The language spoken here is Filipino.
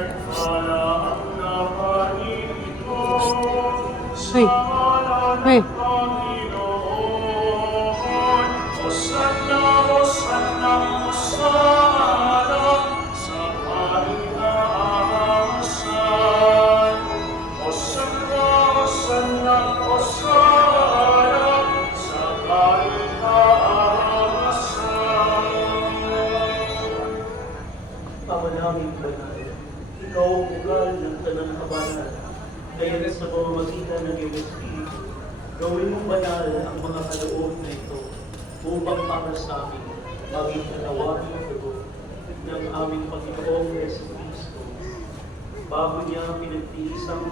Uy, uy. Namin banal. Ikaw ang ugal ng tanang kabanal. Kaya sa pamamagitan ng iyong Espiritu, gawin mong banal ang mga kaloob na ito upang para sa amin maging katawan ng dugo ng aming Panginoong Yesu Cristo. Bago niya pinagtiisang